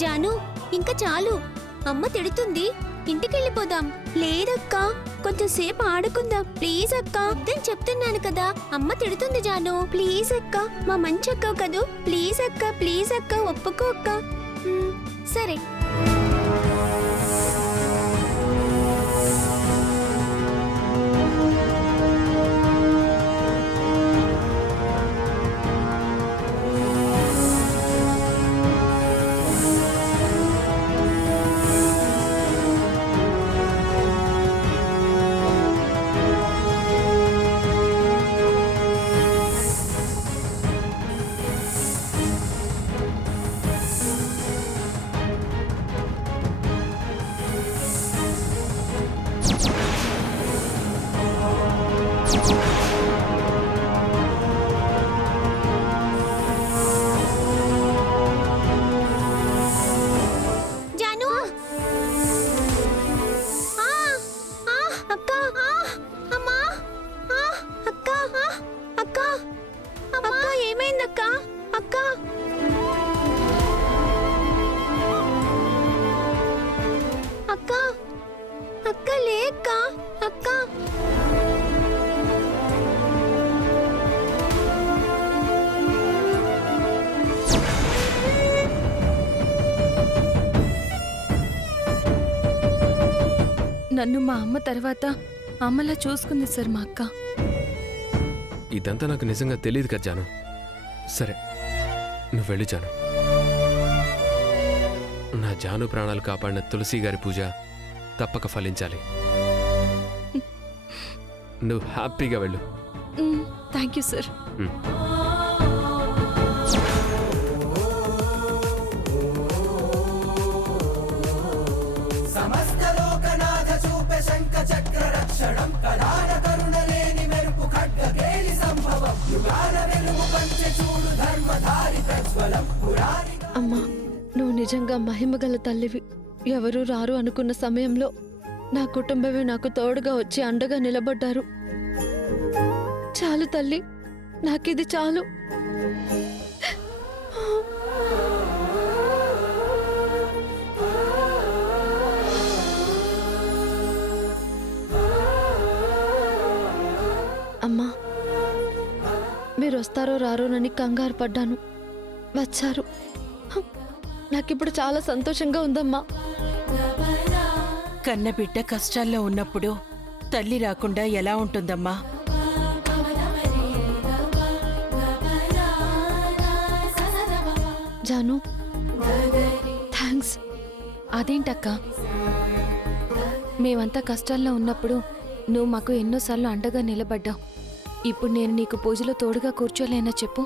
జాను ఇంకా చాలు, అమ్మ తిడుతుంది, ఇంటికెళ్ళిపోదాం. లేదక్కా, కొంచెం సేపు ఆడుకుందాం ప్లీజ్ అక్క. నేను చెప్తున్నాను కదా, అమ్మ తిడుతుంది జాను. ప్లీజ్ అక్క, మా మంచి అక్క కదూ, ప్లీజ్ అక్క ఒప్పుకో అక్క. సరే. నన్ను మా అమ్మ తర్వాత అమ్మలా చూసుకుంది సార్ మా అక్క. ఇదంతా నాకు నిజంగా తెలియదు కదా జాను. సరే, నువ్వు వెళ్ళి జాను. నా జాను ప్రాణాలు కాపాడిన తులసి గారి పూజ తప్పక ఫలించాలి. నువ్వు హ్యాపీగా వెళ్ళు. Thank you sir. అమ్మా, నువ్వు నిజంగా మహిమగల తల్లివి. ఎవరూ రారు అనుకున్న సమయంలో నా కుటుంబమే నాకు తోడుగా వచ్చి అండగా నిలబడ్డారు. చాలు తల్లి, నాకిది చాలు. అమ్మా, మీరు వస్తారో రారోనని కంగారు పడ్డాను. వచ్చారు. నాకిప్పుడు చాలా సంతోషంగా ఉందమ్మా. కన్నబిడ్డ కష్టాల్లో ఉన్నప్పుడు తల్లి రాకుండా ఎలా ఉంటుందమ్మా? జాను, థ్యాంక్స్. అదేంటక్క, మేమంతా కష్టాల్లో ఉన్నప్పుడు నువ్వు మాకు ఎన్నోసార్లు అండగా నిలబడ్డావు. ఇప్పుడు నేను నీకు పూజలో తోడుగా కూర్చోలేనా చెప్పు?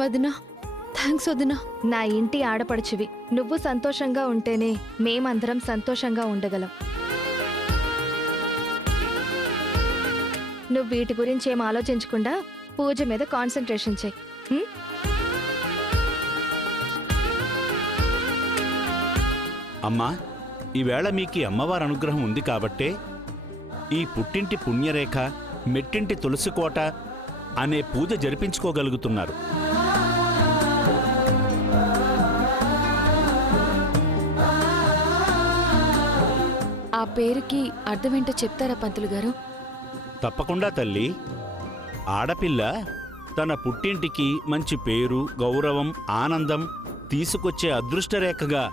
వదినా, థ్యాంక్స్ వదినా. నా ఇంటి ఆడపడుచువి, నువ్వు సంతోషంగా ఉంటేనే మేమందరం సంతోషంగా ఉండగలం. నువ్వు వీటి గురించి ఏం ఆలోచించకుండా పూజ మీద కాన్సన్ట్రేషన్ చెయ్యి. అమ్మా, ఈవేళ మీకు అమ్మవారి అనుగ్రహం ఉంది కాబట్టే ఈ పుట్టింటి పుణ్యరేఖ, మెట్టింటి తులసికోట అనే పూజ జరిపించుకోగలుగుతున్నారు. ఆ పేరుకి అర్థమేంటో చెప్తారా పంతులు గారు? తప్పకుండా తల్లి. ఆడపిల్ల తన పుట్టింటికి మంచి పేరు, గౌరవం, ఆనందం తీసుకొచ్చే అదృష్టరేఖగా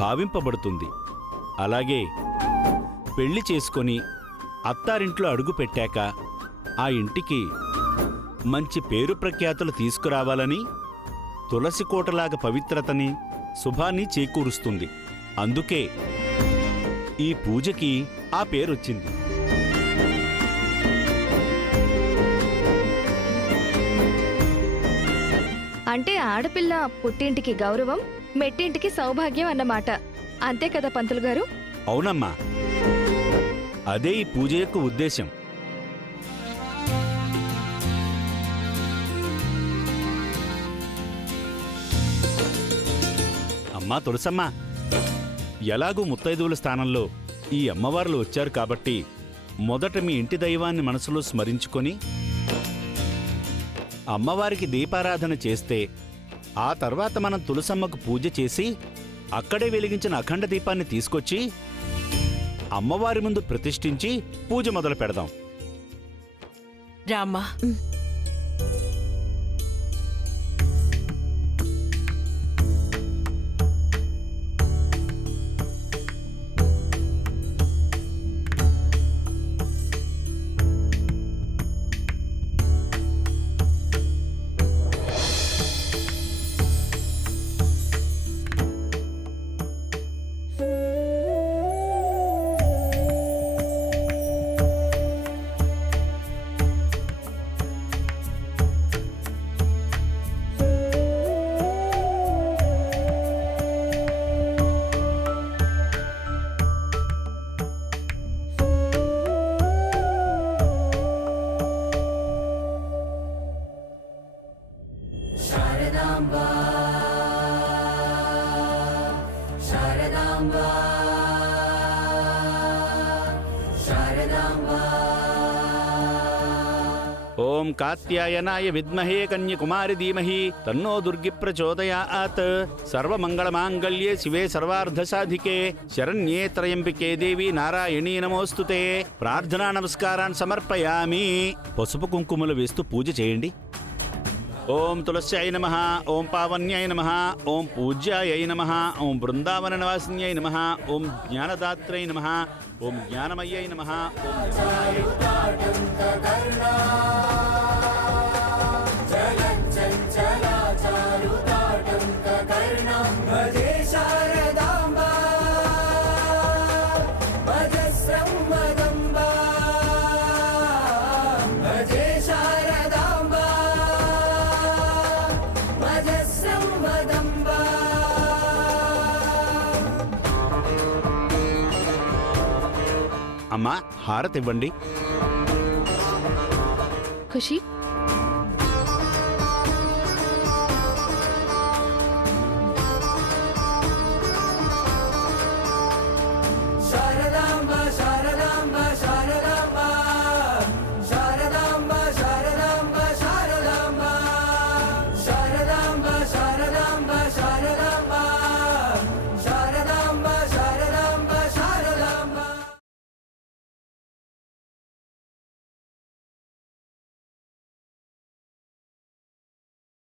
భావింపబడుతుంది. అలాగే పెళ్లి చేసుకొని అత్తారింట్లో అడుగు పెట్టాక ఆ ఇంటికి మంచి పేరు ప్రఖ్యాతులు తీసుకురావాలని తులసికోటలాగా పవిత్రతని, శుభాన్ని చేకూరుస్తుంది. అందుకే ఈ పూజకి ఆ పేరొచ్చింది. అంటే ఆడపిల్ల పుట్టింటికి గౌరవం, మెట్టింటికి సౌభాగ్యం అన్నమాట. అంతే కదా పంతులు గారు? అవునమ్మా, అదే ఈ పూజ యొక్క ఉద్దేశం. అమ్మా తులసమ్మ, ఎలాగూ ముత్తైదువుల స్థానంలో ఈ అమ్మవార్లు వచ్చారు కాబట్టి మొదట మీ ఇంటి దైవాన్ని మనసులో స్మరించుకొని అమ్మవారికి దీపారాధన చేస్తే ఆ తర్వాత మనం తులసమ్మకు పూజ చేసి అక్కడే వెలిగించిన అఖండ దీపాన్ని తీసుకొచ్చి అమ్మవారి ముందు ప్రతిష్ఠించి పూజ మొదలు పెడదాం. రామ్మా. ఓం కాత్యాయనాయ విద్మహే కన్యకుమారి ధీమహి తన్నో దుర్గి ప్రచోదయాత్. సర్వమంగళమాంగళ్యే శివే సర్వార్ధసాధికే శరణ్యే త్రయంబికే దేవి నారాయణీ నమోస్తుతే. ప్రార్థనా నమస్కారాన్ని సమర్పయామి. పసుపు కుంకుమలు వేస్తూ పూజ చేయండి. ఓం తులస్యాయ నమః, ఓం పావన్యాయ నమః, ఓం పూజ్యాయ నమః, ఓం బృందావన నివాసిన్యాయ నమః, ఓం జ్ఞానదాత్రై నమః, ఓం జ్ఞానమయ్యై నమః, ఓం అమ్మా హారతి ఇవ్వండి. ఖుషి